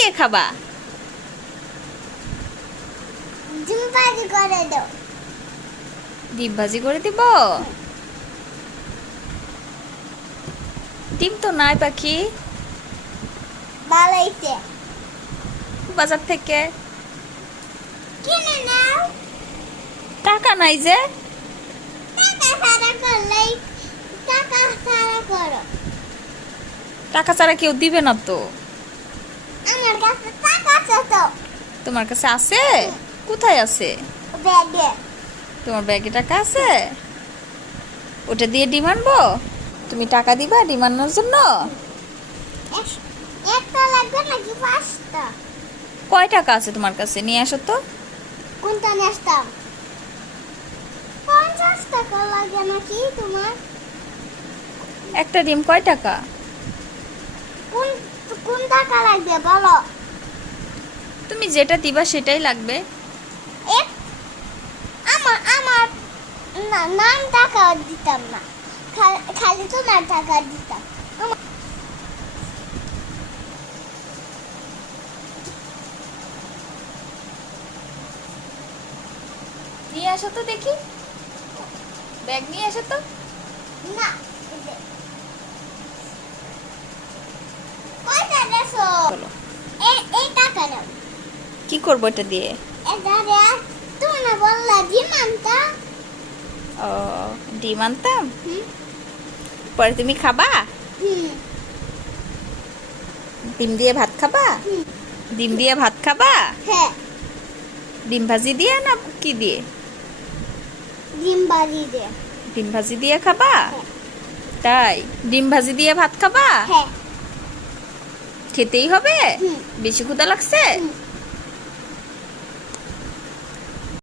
দিয়ে খাবা। ডিম ভাজি করে দাও। ডিম ভাজি করে দিব? ডিম তো নাই পাখি। হয়েছে বাজার থেকে। কিনে নাও। টাকা নাই যে। টাকা সারা করলেই টাকা সারা করো। টাকা ছাড়া কেউ দিবে না তো আমার কাছে টাকা আছে তো তোমার কাছে আছে? কোথায় আছে? তোমার ব্যাগে টাকা আছে? ওটা দিয়ে ডিম আনব? তুমি টাকা দিবা ডিম আনার জন্য? কয় টাকা আছে তোমার কাছে? নিয়ে আসো তো। কোনটা নেস্তাম পঞ্চাশ টাকা লাগে নাকি তোমার? একটা ডিম কয় টাকা? কোন কোন টাকা লাগবে বলো? তুমি যেটা দিবা সেটাই লাগবে। আমার আমার না নাম টাকা দিতাম না। খালি তোমার টাকা দিতাম। নিয়ে আসো তো দেখি। ব্যাগ নিয়ে আসো তো। না কয়টা এই টাকা নাও কি করব এটা দিয়ে? ও ডিম আনতাম? পরে তুমি খাবা? ডিম দিয়ে ভাত খাবা? ডিম দিয়ে ভাত খাবা? হ্যাঁ। ডিম ভাজি দিয়ে না কি দিয়ে? ডিম বাড়ি দে ডিম ভাজি দিয়ে খাবা? হ্যাঁ। তাই ডিম ভাজি দিয়ে ভাত খাবা? হ্যাঁ। খেতেই হবে? বেশি ক্ষুধা লাগছে?